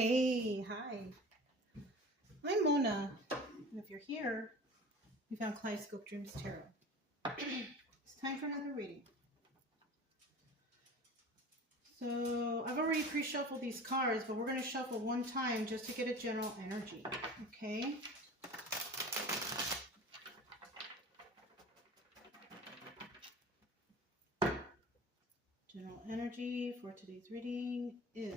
Hey, hi. I'm Mona. And if you're here, you found Kaleidoscope Dreams Tarot. It's time for another reading. So I've already pre-shuffled these cards, but we're going to shuffle one time just to get a general energy. Okay? General energy for today's reading is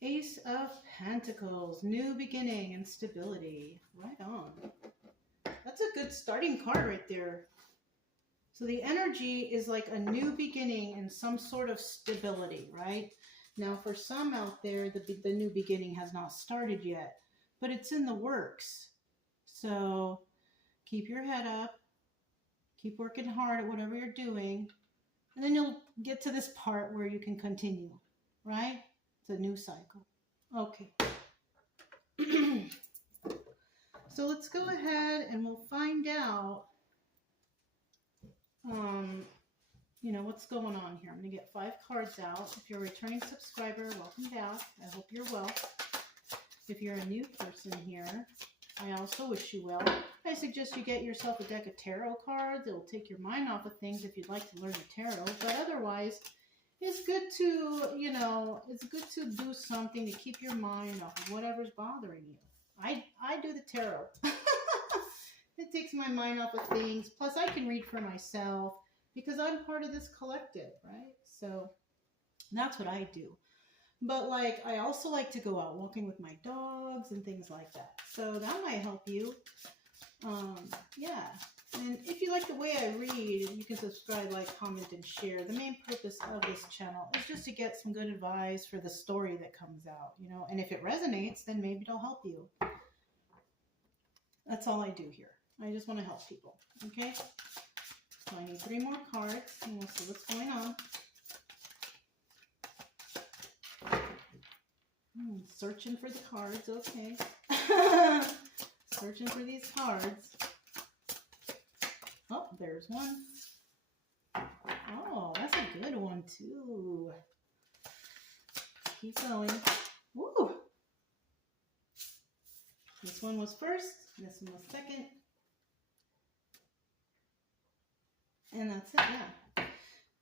Ace of Pentacles, new beginning and stability. Right on. That's a good starting card right there. So the energy is like a new beginning and some sort of stability, right? Now for some out there, the new beginning has not started yet, but it's in the works. So keep your head up, keep working hard at whatever you're doing, and then you'll get to this part where you can continue, right? It's a new cycle. Okay. So let's go ahead and we'll find out, what's going on here. I'm going to get 5 cards out. If you're a returning subscriber, welcome back. I hope you're well. If you're a new person here, I also wish you well. I suggest you get yourself a deck of tarot cards. It'll take your mind off of things if you'd like to learn the tarot. But otherwise, it's good to do something to keep your mind off of whatever's bothering you. I do the tarot. It takes my mind off of things. Plus, I can read for myself because I'm part of this collective, right? So that's what I do. But I also like to go out walking with my dogs and things like that. So that might help you. Yeah. And if you like the way I read, you can subscribe, like, comment, and share. The main purpose of this channel is just to get some good advice for the story that comes out, and if it resonates, then maybe it'll help you. That's all I do here. I just want to help people, okay? So I need 3 more cards, and we'll see what's going on. Searching for the cards, okay. Searching for these cards. Oh, there's one. Oh, that's a good one, too. Keep going. Woo! This one was first, this one was second. And that's it, yeah.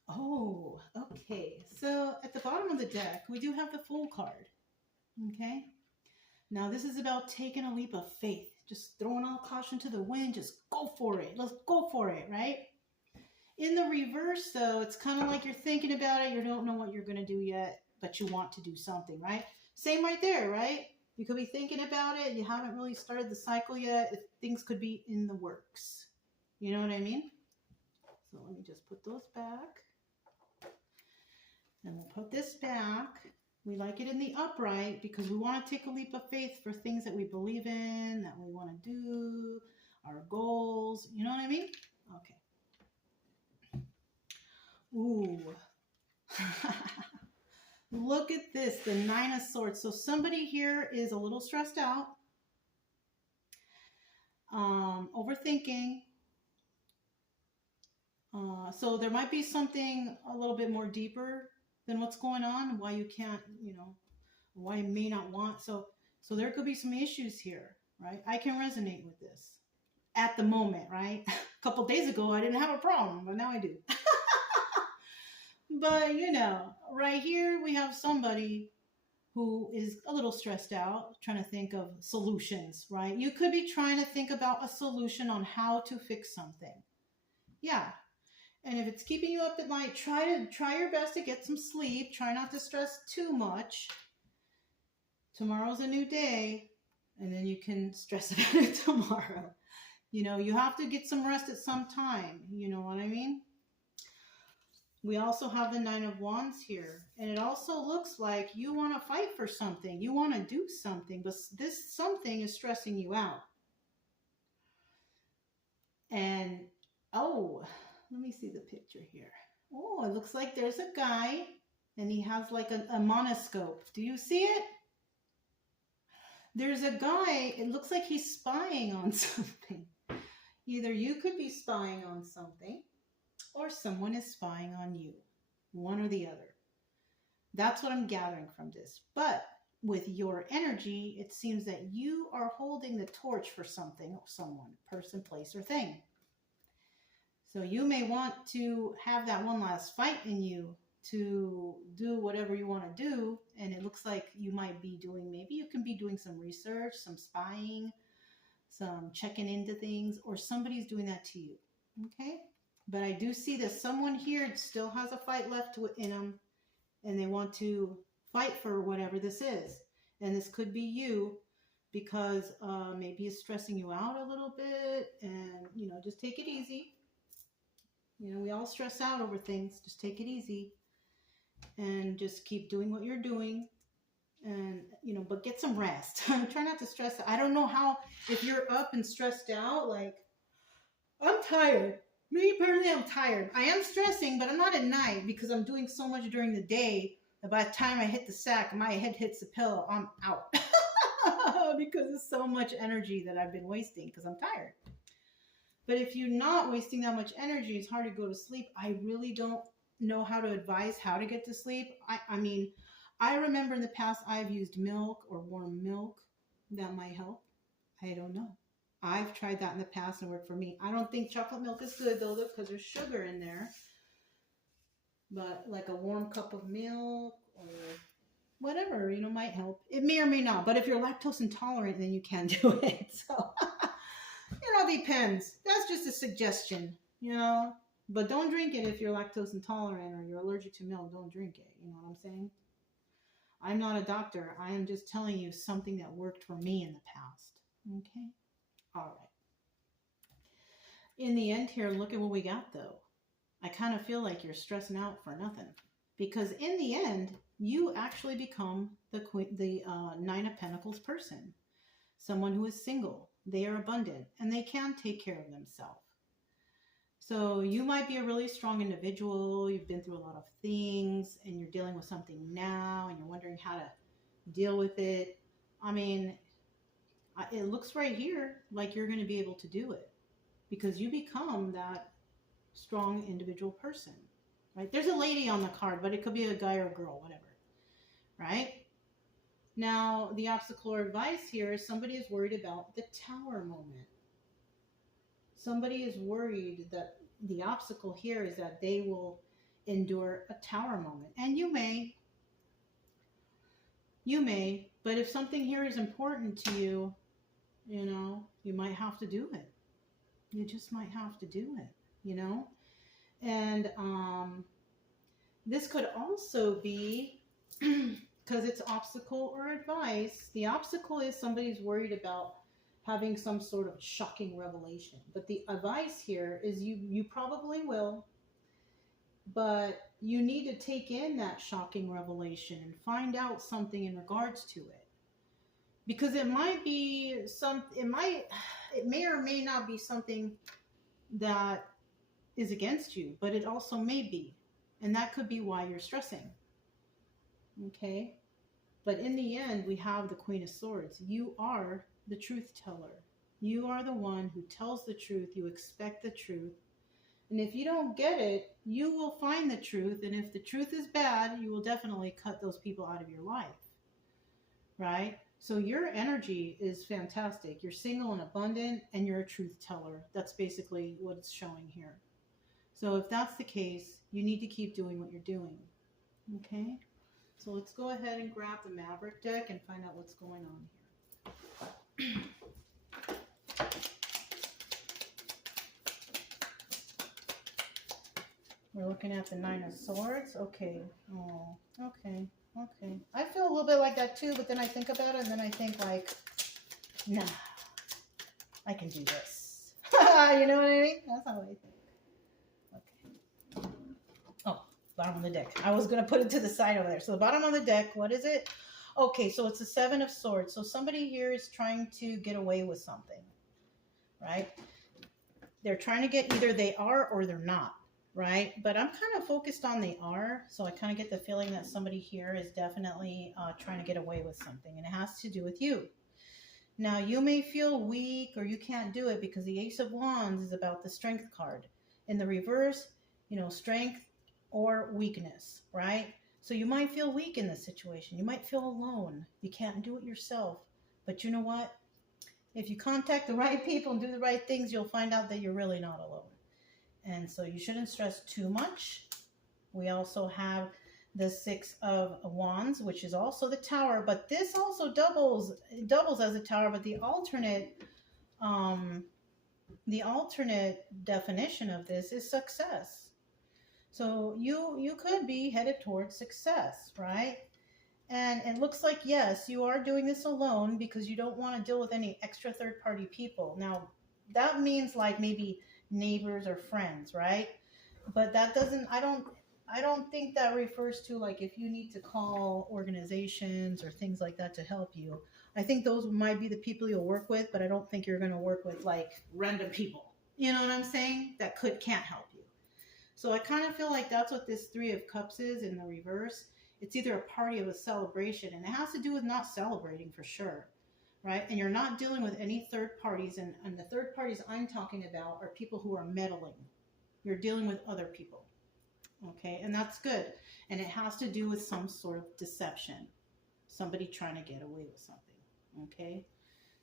Oh, okay. So at the bottom of the deck, we do have the Fool card. Okay? Now this is about taking a leap of faith. Just throwing all caution to the wind. Just go for it. Let's go for it, right? In the reverse, though, it's kind of like you're thinking about it. You don't know what you're going to do yet, but you want to do something, right? Same right there, right? You could be thinking about it. You haven't really started the cycle yet. Things could be in the works. You know what I mean? So let me just put those back. And we'll put this back. We like it in the upright because we want to take a leap of faith for things that we believe in, that we want to do, our goals. You know what I mean? Okay. Ooh. Look at this, the 9 of Swords. So somebody here is a little stressed out, overthinking. So there might be something a little bit more deeper than what's going on, why you can't, why you may not want. So there could be some issues here, right? I can resonate with this at the moment, right? A couple days ago, I didn't have a problem, but now I do. But, right here, we have somebody who is a little stressed out, trying to think of solutions, right? You could be trying to think about a solution on how to fix something. Yeah. And if it's keeping you up at night, try your best to get some sleep. Try not to stress too much. Tomorrow's a new day, and then you can stress about it tomorrow. You have to get some rest at some time. You know what I mean? We also have the 9 of Wands here. And it also looks like you want to fight for something. You want to do something, but this something is stressing you out. And, let me see the picture here. Oh, it looks like there's a guy, and he has like a monoscope. Do you see it? There's a guy, it looks like he's spying on something. Either you could be spying on something, or or someone is spying on you, one or the other. That's what I'm gathering from this. But with your energy, it seems that you are holding the torch for something or someone, person, place, or thing. So you may want to have that one last fight in you to do whatever you want to do. And it looks like you might be doing, maybe you can be doing some research, some spying, some checking into things, or somebody's doing that to you. Okay? But I do see that someone here still has a fight left in them, and they want to fight for whatever this is. And this could be you, because maybe it's stressing you out a little bit, and, you know, just take it easy. You know, we all stress out over things. Just take it easy and just keep doing what you're doing. And, you know, but get some rest. Try not to stress. I don't know how, if you're up and stressed out, like, I'm tired. Me personally, I'm tired. I am stressing, but I'm not at night because I'm doing so much during the day that by the time I hit the sack, my head hits the pillow, I'm out. Because it's so much energy that I've been wasting because I'm tired. But if you're not wasting that much energy, it's hard to go to sleep. I really don't know how to advise how to get to sleep. I mean, I remember in the past I've used milk or warm milk. That might help. I don't know. I've tried that in the past and worked for me. I don't think chocolate milk is good though, because there's sugar in there. But like a warm cup of milk or whatever, you know, might help. It may or may not. But if you're lactose intolerant, then you can do it. So, you know, it depends. That's just a suggestion, you know. But don't drink it if you're lactose intolerant or you're allergic to milk. Don't drink it. You know what I'm saying? I'm not a doctor. I am just telling you something that worked for me in the past. Okay? All right. In the end here, look at what we got, though. I kind of feel like you're stressing out for nothing. Because in the end, you actually become the Nine of Pentacles person. Someone who is single. They are abundant. And they can take care of themselves. So you might be a really strong individual. You've been through a lot of things. And you're dealing with something now. And you're wondering how to deal with it. I mean, it looks right here like you're going to be able to do it. Because you become that strong individual person. Right? There's a lady on the card, but it could be a guy or a girl, whatever. Right? Now, the obstacle or advice here is somebody is worried about the tower moment. Somebody is worried that the obstacle here is that they will endure a tower moment. And you may, but if something here is important to you, you know, you might have to do it. You just might have to do it, you know? And this could also be, because it's obstacle or advice, the obstacle is somebody's worried about having some sort of shocking revelation. But the advice here is you probably will, but you need to take in that shocking revelation and find out something in regards to it. Because it might be it may or may not be something that is against you, but it also may be. And that could be why you're stressing. Okay? But in the end, we have the Queen of Swords. You are the truth teller. You are the one who tells the truth. You expect the truth. And if you don't get it, you will find the truth. And if the truth is bad, you will definitely cut those people out of your life. Right? So your energy is fantastic. You're single and abundant, and you're a truth teller. That's basically what it's showing here. So if that's the case, you need to keep doing what you're doing. Okay? So let's go ahead and grab the Maverick deck and find out what's going on here. We're looking at the Nine of Swords. Okay. Oh, okay. Okay. I feel a little bit like that too, but then I think about it and then I think like, nah, I can do this. You know what I mean? That's not what I think. Okay. Oh, bottom of the deck. I was going to put it to the side over there. So the bottom of the deck, what is it? Okay, so it's the Seven of Swords. So somebody here is trying to get away with something, right? They're trying to get, either they are or they're not. Right? But I'm kind of focused on they are. So I kind of get the feeling that somebody here is definitely trying to get away with something. And it has to do with you. Now, you may feel weak or you can't do it because the Ace of Wands is about the Strength card. In the reverse, strength or weakness, right? So you might feel weak in this situation. You might feel alone. You can't do it yourself. But you know what? If you contact the right people and do the right things, you'll find out that you're really not alone. And so you shouldn't stress too much. We also have the Six of Wands, which is also the Tower, but this also doubles as a Tower, but the alternate definition of this is success. So you could be headed towards success, right? And it looks like, yes, you are doing this alone because you don't want to deal with any extra third party people. Now, that means like maybe neighbors or friends, right? But that doesn't, I don't think that refers to like if you need to call organizations or things like that to help you. I think those might be the people you'll work with, but I don't think you're going to work with like random people. You know what I'm saying? That can't help you. So I kind of feel like that's what this Three of Cups is in the reverse. It's either a party of a celebration, and it has to do with not celebrating for sure, right? And you're not dealing with any third parties, and the third parties I'm talking about are people who are meddling. You're dealing with other people, okay? And that's good. And it has to do with some sort of deception, somebody trying to get away with something, okay?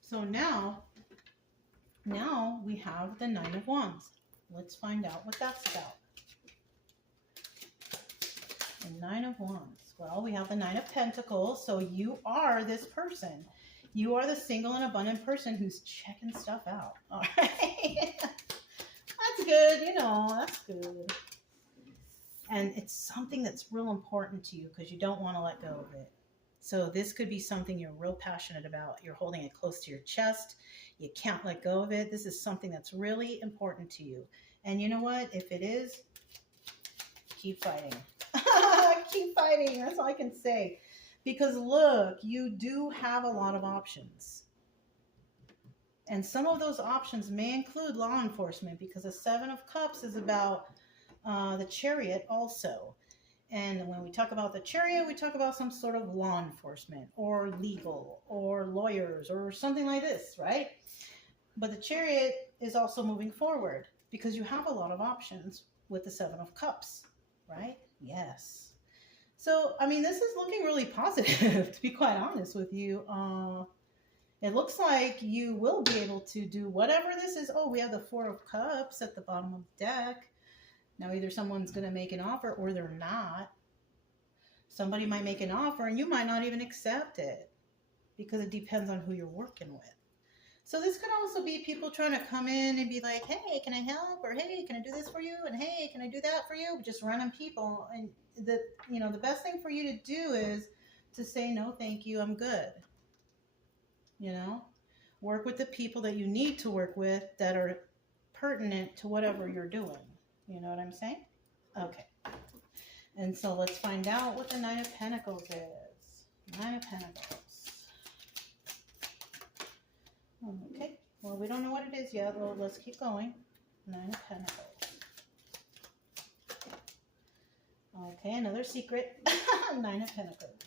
So now we have the Nine of Wands. Let's find out what that's about. The Nine of Wands. Well, we have the Nine of Pentacles. So you are this person. You are the single and abundant person who's checking stuff out. All right. That's good. That's good. And it's something that's real important to you because you don't want to let go of it. So this could be something you're real passionate about. You're holding it close to your chest. You can't let go of it. This is something that's really important to you. And you know what? If it is, keep fighting. Keep fighting. That's all I can say. Because look, you do have a lot of options. And some of those options may include law enforcement because the Seven of Cups is about the Chariot also. And when we talk about the Chariot, we talk about some sort of law enforcement or legal or lawyers or something like this, right? But the Chariot is also moving forward because you have a lot of options with the Seven of Cups, right? Yes. So, I mean, this is looking really positive, to be quite honest with you. It looks like you will be able to do whatever this is. Oh, we have the Four of Cups at the bottom of the deck. Now, either someone's going to make an offer or they're not. Somebody might make an offer and you might not even accept it because it depends on who you're working with. So this could also be people trying to come in and be like, hey, can I help? Or hey, can I do this for you? And hey, can I do that for you? Just random people. And the best thing for you to do is to say, no, thank you, I'm good. Work with the people that you need to work with that are pertinent to whatever you're doing. You know what I'm saying? Okay. And so let's find out what the Nine of Pentacles is. Nine of Pentacles. Okay. Well, we don't know what it is yet. Well, let's keep going. Nine of Pentacles. Okay, another secret. Nine of Pentacles.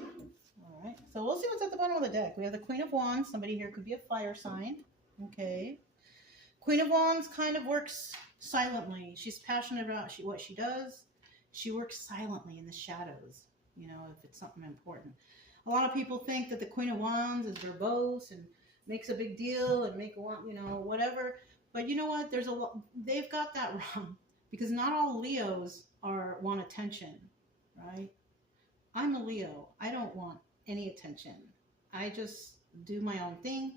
All right. So we'll see what's at the bottom of the deck. We have the Queen of Wands. Somebody here could be a fire sign. Okay. Queen of Wands kind of works silently. She's passionate about what she does. She works silently in the shadows, if it's something important. A lot of people think that the Queen of Wands is verbose and makes a big deal and whatever. But you know what? They've got that wrong because not all Leos want attention, right? I'm a Leo. I don't want any attention. I just do my own thing.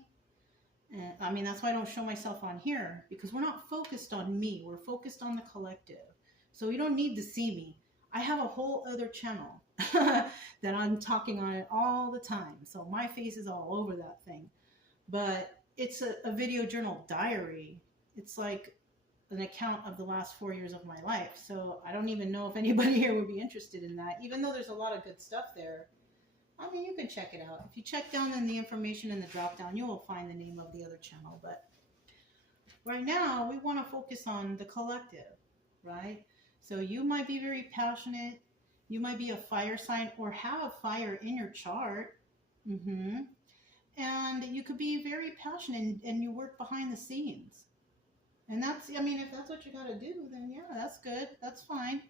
And I mean, that's why I don't show myself on here because we're not focused on me. We're focused on the collective. So you don't need to see me. I have a whole other channel that I'm talking on it all the time. So my face is all over that thing. But it's a video journal diary. It's like an account of the last 4 years of my life. So I don't even know if anybody here would be interested in that, even though there's a lot of good stuff there. I mean, you can check it out. If you check down in the information in the drop down, you will find the name of the other channel. But right now, we want to focus on the collective, right? So you might be very passionate. You might be a fire sign or have fire in your chart. And you could be very passionate and you work behind the scenes. And that's, I mean, if that's what you got to do, then yeah, that's good. That's fine.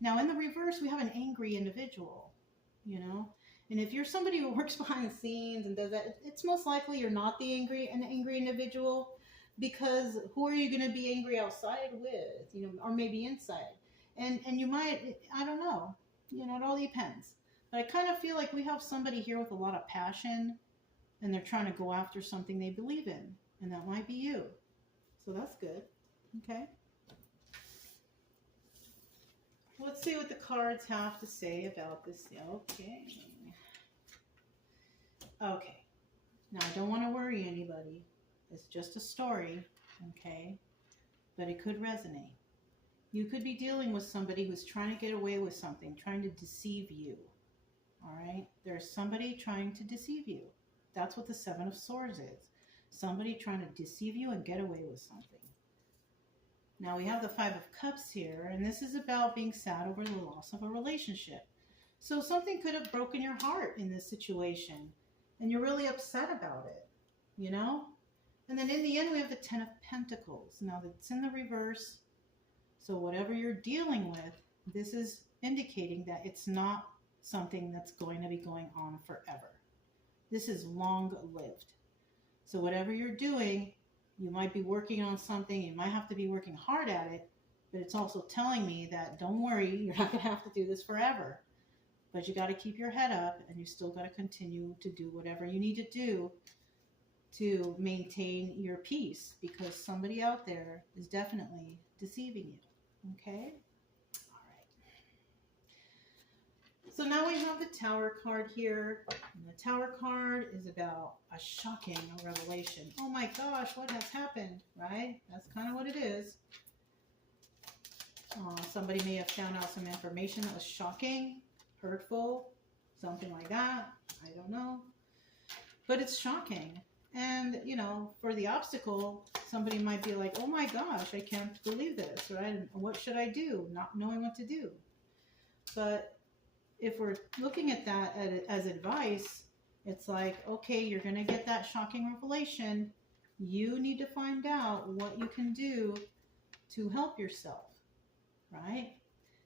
Now, in the reverse, we have an angry individual, you know? And if you're somebody who works behind the scenes and does that, it's most likely you're not an angry individual, because who are you going to be angry outside with, you know, or maybe inside? And you might, I don't know, you know, it all depends. But I kind of feel like we have somebody here with a lot of passion, and they're trying to go after something they believe in, and that might be you. So that's good. Okay. Let's see what the cards have to say about this. Okay. Okay. Now, I don't want to worry anybody. It's just a story, okay? But it could resonate. You could be dealing with somebody who's trying to get away with something, trying to deceive you, all right? There's somebody trying to deceive you. That's what the Seven of Swords is. Somebody trying to deceive you and get away with something. Now we have the Five of Cups here, and this is about being sad over the loss of a relationship. So something could have broken your heart in this situation, and you're really upset about it, you know? And then in the end, we have the Ten of Pentacles. Now that's in the reverse. So whatever you're dealing with, this is indicating that it's not something that's going to be going on forever. This is long-lived. So whatever you're doing, you might be working on something, you might have to be working hard at it, but it's also telling me that don't worry, you're not going to have to do this forever. But you got to keep your head up, and you still got to continue to do whatever you need to do to maintain your peace, because somebody out there is definitely deceiving you. Okay? All right. So now we have the Tower card here. And the Tower card is about a shocking revelation. Oh my gosh, what has happened, right? That's kind of what it is. Somebody may have found out some information that was shocking, hurtful, something like that. I don't know. But it's shocking. And, you know, for the obstacle, somebody might be like, oh my gosh, I can't believe this, right? What should I do? Not knowing what to do. But if we're looking at that as advice, it's like, okay, you're going to get that shocking revelation. You need to find out what you can do to help yourself, right?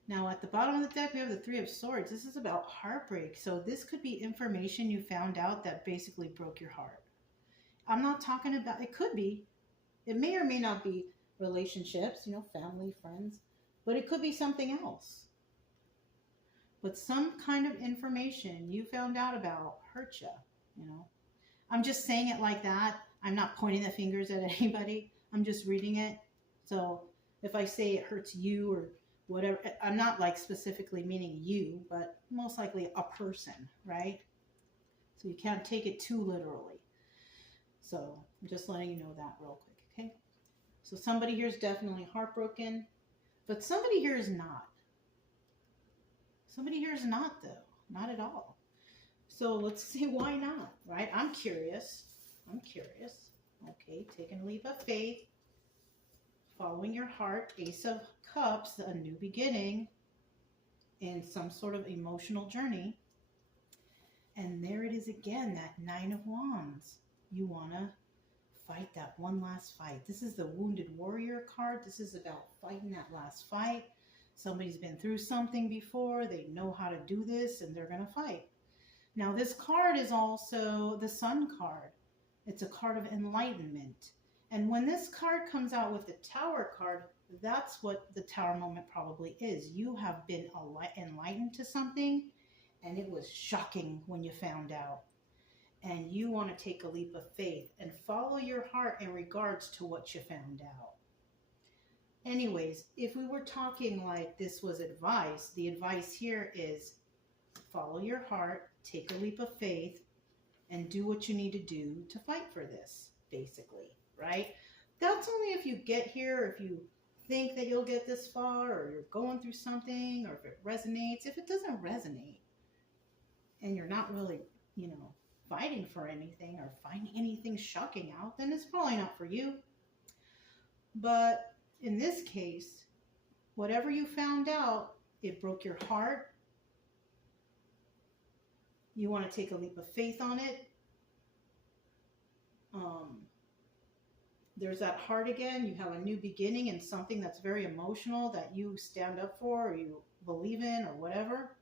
Now, at the bottom of the deck, we have the Three of Swords. This is about heartbreak. So this could be information you found out that basically broke your heart. I'm not talking about, it could be, it may or may not be relationships, you know, family, friends, but it could be something else. But some kind of information you found out about hurt you, you know. I'm just saying it like that. I'm not pointing the fingers at anybody. I'm just reading it. So if I say it hurts you or whatever, I'm not like specifically meaning you, but most likely a person, right? So you can't take it too literally. So I'm just letting you know that real quick, okay? So somebody here is definitely heartbroken, but somebody here is not. Somebody here is not, though. Not at all. So let's see why not, right? I'm curious. I'm curious. Okay, taking a leap of faith. Following your heart. Ace of Cups, a new beginning in some sort of emotional journey. And there it is again, that Nine of Wands. You want to fight that one last fight. This is the Wounded Warrior card. This is about fighting that last fight. Somebody's been through something before. They know how to do this, and they're going to fight. Now, this card is also the Sun card. It's a card of enlightenment. And when this card comes out with the Tower card, that's what the Tower moment probably is. You have been enlightened to something, and it was shocking when you found out. And you want to take a leap of faith and follow your heart in regards to what you found out. Anyways, if we were talking like this was advice, the advice here is follow your heart, take a leap of faith, and do what you need to do to fight for this, basically, right? That's only if you get here, if you think that you'll get this far, or you're going through something, or if it resonates. If it doesn't resonate, and you're not really, you know, fighting for anything or finding anything shocking out, then it's probably not for you. But in this case, whatever you found out, it broke your heart. You want to take a leap of faith on it. There's that heart again. You have a new beginning in something that's very emotional that you stand up for or you believe in or whatever.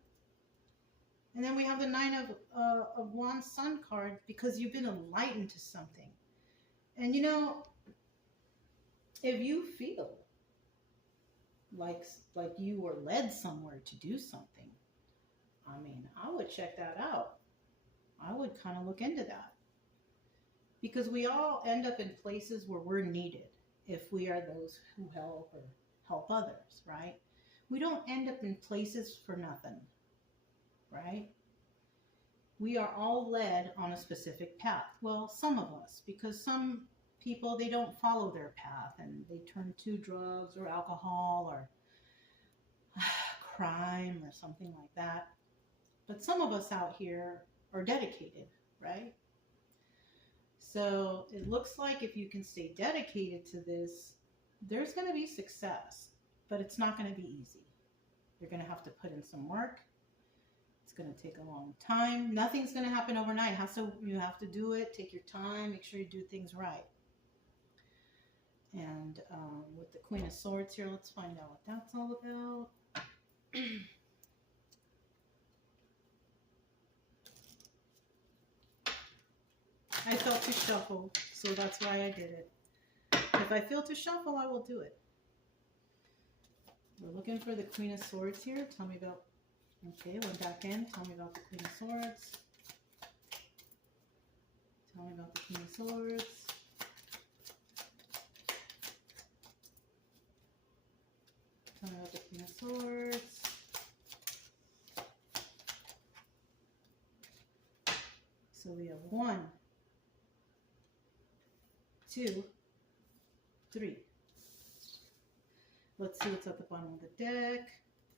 And then we have the Nine of Wands Sun card because you've been enlightened to something. And you know, if you feel like you were led somewhere to do something, I mean, I would check that out. I would kind of look into that. Because we all end up in places where we're needed if we are those who help or help others, right? We don't end up in places for nothing, right? We are all led on a specific path. Well, some of us, because some people, they don't follow their path and they turn to drugs or alcohol or crime or something like that. But some of us out here are dedicated, right? So it looks like if you can stay dedicated to this, there's going to be success, but it's not going to be easy. You're going to have to put in some work. It's going to take a long time. Nothing's going to happen overnight. You have to do it. Take your time. Make sure you do things right. And with the Queen of Swords here, let's find out what that's all about. I felt to shuffle, so that's why I did it. If I feel to shuffle, I will do it. We're looking for the Queen of Swords here. Tell me about... Okay, went back in. Tell me about the Queen of Swords. Tell me about the Queen of Swords. Tell me about the Queen of Swords. So we have 1, 2, 3. Let's see what's at the bottom of the deck.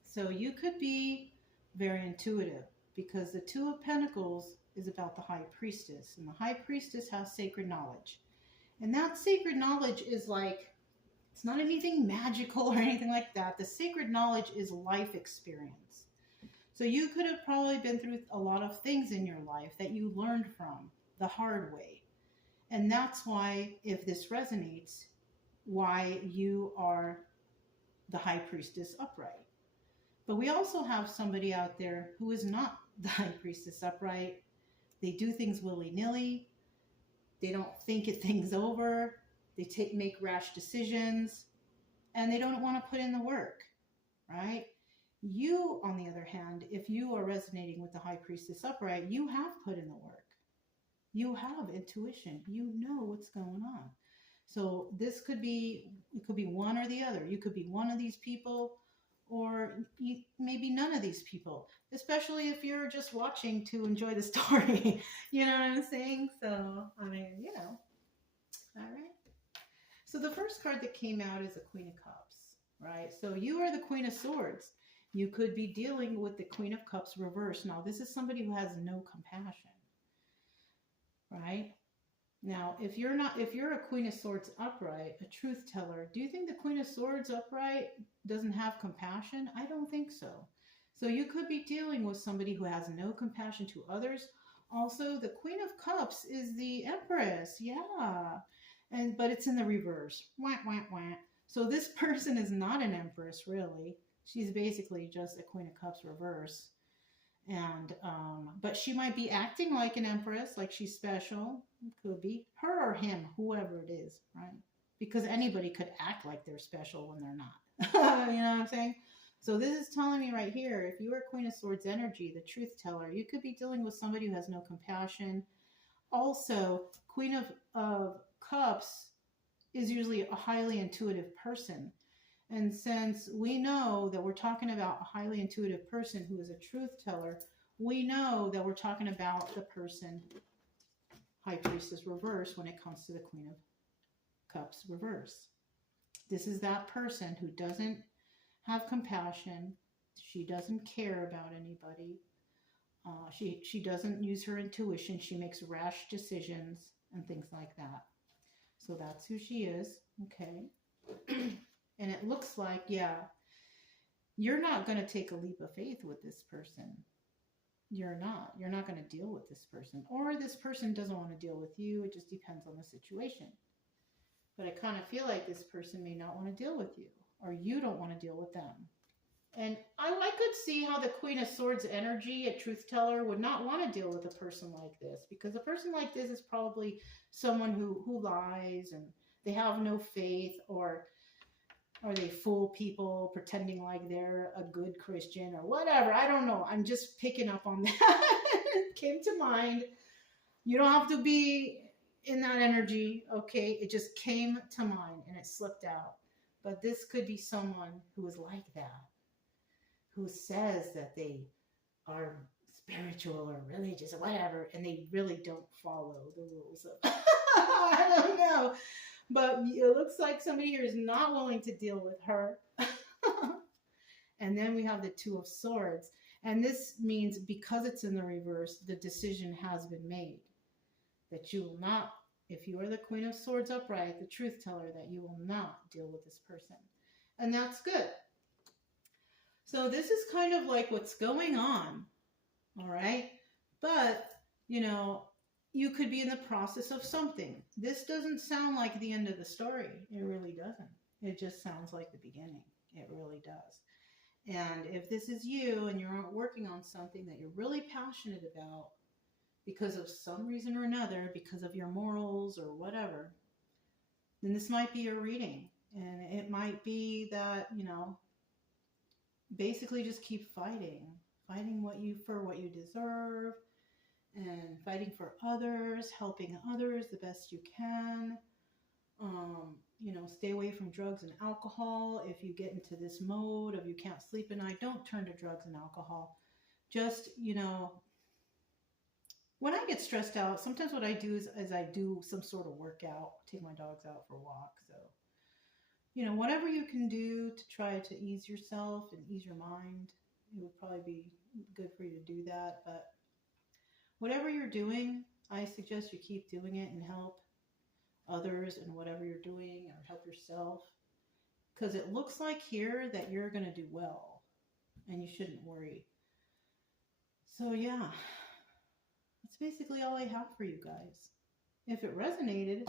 So you could be very intuitive because the Two of Pentacles is about the High Priestess, and the High Priestess has sacred knowledge. And that sacred knowledge is like, it's not anything magical or anything like that. The sacred knowledge is life experience. So you could have probably been through a lot of things in your life that you learned from the hard way. And that's why, if this resonates, why you are the High Priestess upright. But we also have somebody out there who is not the High Priestess upright. They do things willy-nilly. They don't think things over. They make rash decisions. And they don't want to put in the work, right? You, on the other hand, if you are resonating with the High Priestess upright, you have put in the work. You have intuition. You know what's going on. So this could be, it could be one or the other. You could be one of these people, or maybe none of these people, especially if you're just watching to enjoy the story. You know what I'm saying? So, I mean, you know. All right. So the first card that came out is the Queen of Cups, right? So you are the Queen of Swords. You could be dealing with the Queen of Cups reversed. Now, this is somebody who has no compassion, right? Now, if you're a Queen of Swords upright, a truth teller, do you think the Queen of Swords upright doesn't have compassion? I don't think so. So you could be dealing with somebody who has no compassion to others. Also, the Queen of Cups is the Empress. Yeah. But it's in the reverse. Wah, wah, wah. So this person is not an Empress, really. She's basically just a Queen of Cups reverse. And but she might be acting like an Empress, like she's special. It could be her or him, whoever it is, right? Because anybody could act like they're special when they're not. You know what I'm saying? So this is telling me right here, if you are Queen of Swords energy, the truth teller, you could be dealing with somebody who has no compassion. Also, Queen of Cups is usually a highly intuitive person. And since we know that we're talking about a highly intuitive person who is a truth teller, we know that we're talking about the person High Priestess reverse when it comes to the Queen of Cups reverse. This is that person who doesn't have compassion. She doesn't care about anybody. She doesn't use her intuition. She makes rash decisions and things like that. So that's who she is. Okay. And it looks like, yeah, you're not going to take a leap of faith with this person. You're not. You're not going to deal with this person. Or this person doesn't want to deal with you. It just depends on the situation. But I kind of feel like this person may not want to deal with you, or you don't want to deal with them. And I could see how the Queen of Swords energy, a truth teller, would not want to deal with a person like this, because a person like this is probably someone who lies, and they have no faith, or they fool people pretending like they're a good Christian or whatever. I don't know. I'm just picking up on that. It came to mind. You don't have to be in that energy, okay? It just came to mind and it slipped out. But this could be someone who is like that, who says that they are spiritual or religious or whatever, and they really don't follow the rules of I don't know. But it looks like somebody here is not willing to deal with her. And then we have the Two of Swords. And this means, because it's in the reverse, the decision has been made. That you will not, if you are the Queen of Swords upright, the truth teller, that you will not deal with this person. And that's good. So this is kind of like what's going on. All right. But, you know, you could be in the process of something. This doesn't sound like the end of the story. It really doesn't. It just sounds like the beginning. It really does. And if this is you and you're working on something that you're really passionate about because of some reason or another, because of your morals or whatever, then this might be your reading. And it might be that, you know, basically just keep fighting what you deserve, and fighting for others, helping others the best you can. You know, stay away from drugs and alcohol. If you get into this mode of you can't sleep at night, don't turn to drugs and alcohol. Just, you know, when I get stressed out, sometimes what I do is I do some sort of workout, take my dogs out for a walk. So, you know, whatever you can do to try to ease yourself and ease your mind, it would probably be good for you to do that. But whatever you're doing, I suggest you keep doing it and help others in whatever you're doing, or help yourself. Because it looks like here that you're going to do well and you shouldn't worry. So yeah, that's basically all I have for you guys. If it resonated,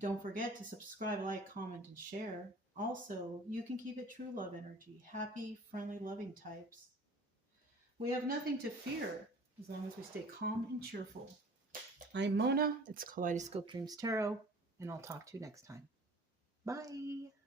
don't forget to subscribe, like, comment, and share. Also, you can keep it true love energy. Happy, friendly, loving types. We have nothing to fear as long as we stay calm and cheerful. I'm Mona. It's Kaleidoscope Dreams Tarot, and I'll talk to you next time. Bye.